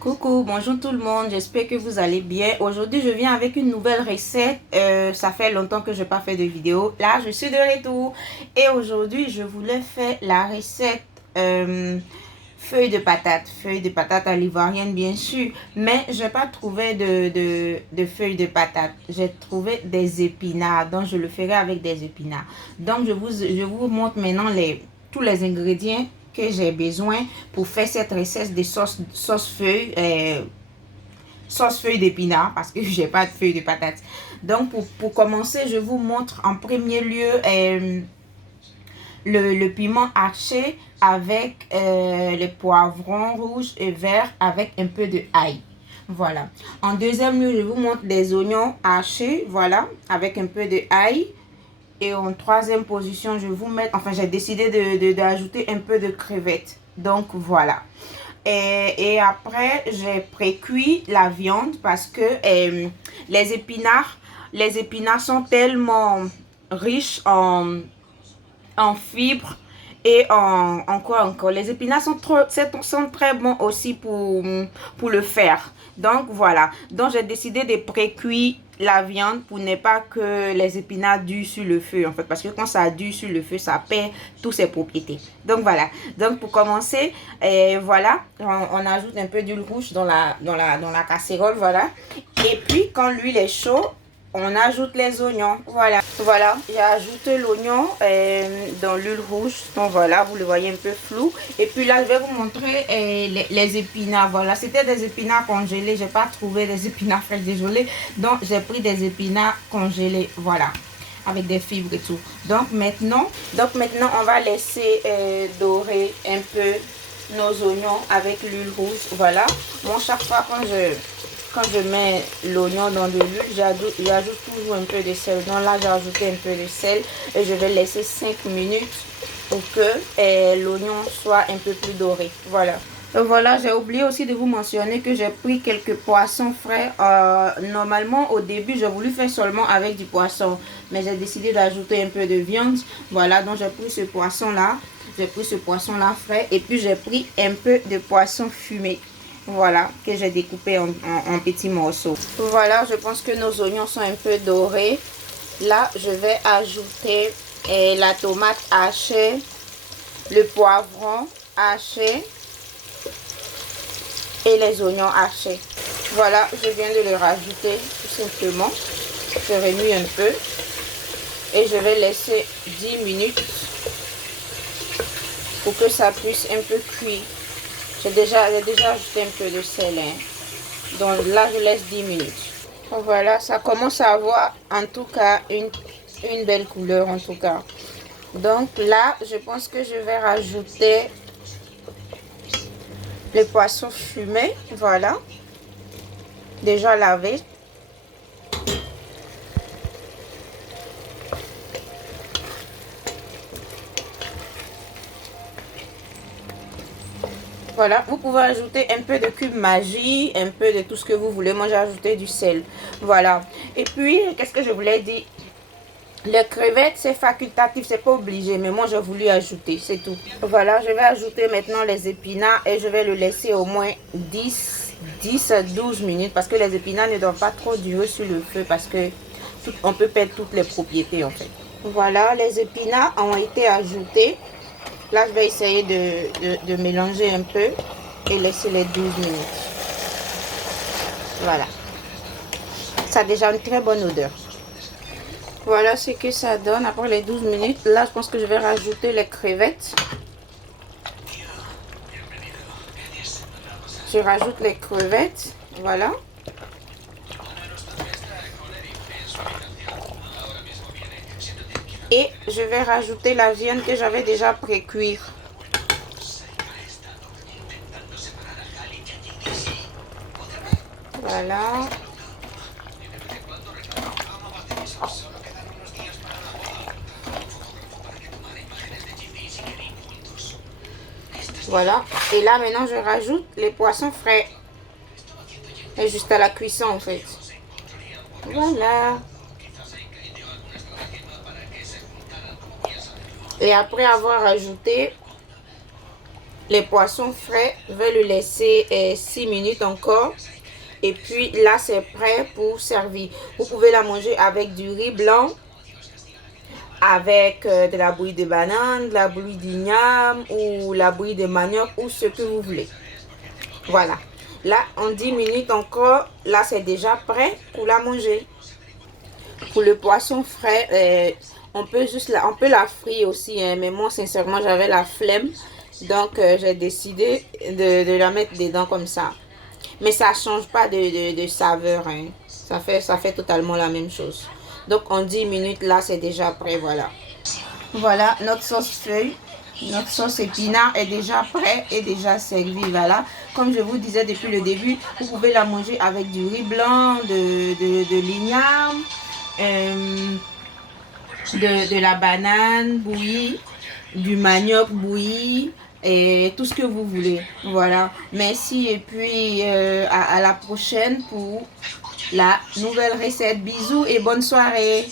Coucou, bonjour tout le monde, j'espère que vous allez bien. Aujourd'hui, je viens avec une nouvelle recette. Ça fait longtemps que je n'ai pas fait de vidéo. Là, je suis de retour. Et aujourd'hui, je voulais faire la recette feuilles de patates à l'ivoirienne, bien sûr. Mais je n'ai pas trouvé de feuilles de patates. J'ai trouvé des épinards, donc je le ferai avec des épinards. Donc, je vous montre maintenant tous les ingrédients que j'ai besoin pour faire cette recette de sauce feuille d'épinards parce que j'ai pas de feuilles de patates. Donc pour commencer, je vous montre en premier lieu le piment haché avec le poivron rouge et vert avec un peu de ail. Voilà. En deuxième lieu, je vous montre des oignons hachés, voilà, avec un peu de ail. Et en troisième position, je vais vous mettre, enfin j'ai décidé d'ajouter un peu de crevettes. Donc voilà. Et après, j'ai pré-cuit la viande parce que les épinards sont tellement riches en fibres et en quoi encore. Les épinards sont très bons aussi pour le faire. Donc voilà. Donc j'ai décidé de pré-cuire la viande pour ne pas que les épinards durent sur le feu en fait, parce que quand ça dure sur le feu ça perd toutes ses propriétés. Donc voilà. Donc pour commencer, voilà, on ajoute un peu d'huile rouge dans la casserole, voilà. Et puis quand l'huile est chaude, on ajoute les oignons. Voilà, j'ai ajouté l'oignon dans l'huile rouge. Donc voilà, vous le voyez un peu flou. Et puis là, je vais vous montrer les épinards. Voilà, c'était des épinards congelés. J'ai pas trouvé des épinards frais, désolé. Donc j'ai pris des épinards congelés. Voilà, avec des fibres et tout. Donc maintenant on va laisser dorer un peu nos oignons avec l'huile rouge. Voilà, moi chaque fois quand je mets l'oignon dans de l'huile, j'ajoute toujours un peu de sel. Donc là, j'ai ajouté un peu de sel et je vais laisser 5 minutes pour que l'oignon soit un peu plus doré. Voilà. Et voilà, j'ai oublié aussi de vous mentionner que j'ai pris quelques poissons frais. Normalement, au début, j'ai voulu faire seulement avec du poisson, mais j'ai décidé d'ajouter un peu de viande. Voilà, donc j'ai pris ce poisson-là. J'ai pris ce poisson-là frais et puis j'ai pris un peu de poisson fumé. Voilà, que j'ai découpé en petits morceaux. Voilà, je pense que nos oignons sont un peu dorés. Là, je vais ajouter la tomate hachée, le poivron haché et les oignons hachés. Voilà, je viens de le rajouter tout simplement. Je remue un peu et je vais laisser 10 minutes pour que ça puisse un peu cuire. J'ai déjà ajouté un peu de sel. Donc là, je laisse 10 minutes. Voilà, ça commence à avoir en tout cas une belle couleur en tout cas. Donc là, je pense que je vais rajouter le poisson fumé. Voilà, déjà lavé. Voilà, vous pouvez ajouter un peu de cube magie, un peu de tout ce que vous voulez. Moi, j'ai ajouté du sel. Voilà. Et puis, qu'est-ce que je voulais dire? Les crevettes, c'est facultatif, c'est pas obligé. Mais moi, j'ai voulu ajouter, c'est tout. Voilà, je vais ajouter maintenant les épinards et je vais le laisser au moins 10 à 12 minutes. Parce que les épinards ne doivent pas trop durer sur le feu parce que on peut perdre toutes les propriétés en fait. Voilà, les épinards ont été ajoutés. Là, je vais essayer de mélanger un peu et laisser les 12 minutes. Voilà. Ça a déjà une très bonne odeur. Voilà ce que ça donne après les 12 minutes. Là, je pense que je vais rajouter les crevettes. Je rajoute les crevettes. Voilà. Et je vais rajouter la viande que j'avais déjà pré-cuire. Voilà. Voilà. Et là, maintenant, je rajoute les poissons frais. Et juste à la cuisson, en fait. Voilà. Et après avoir ajouté les poissons frais. Je vais le laisser 6 minutes encore. Et puis là, c'est prêt pour servir. Vous pouvez la manger avec du riz blanc, avec de la bouillie de banane, de la bouillie d'igname ou la bouillie de manioc ou ce que vous voulez. Voilà. Là, en 10 minutes encore, là, c'est déjà prêt pour la manger. Pour le poisson frais, on peut la frire aussi, hein, mais moi, sincèrement, j'avais la flemme. Donc, j'ai décidé de la mettre dedans comme ça. Mais ça change pas de saveur, hein. Ça fait totalement la même chose. Donc, en 10 minutes, là, c'est déjà prêt, voilà. Voilà, notre sauce feuille, notre sauce épinard est déjà prêt et déjà servi, voilà. Comme je vous disais depuis le début, vous pouvez la manger avec du riz blanc, de l'igname, de la banane bouillie, du manioc bouilli et tout ce que vous voulez. Voilà. Merci et puis à la prochaine pour la nouvelle recette. Bisous et bonne soirée.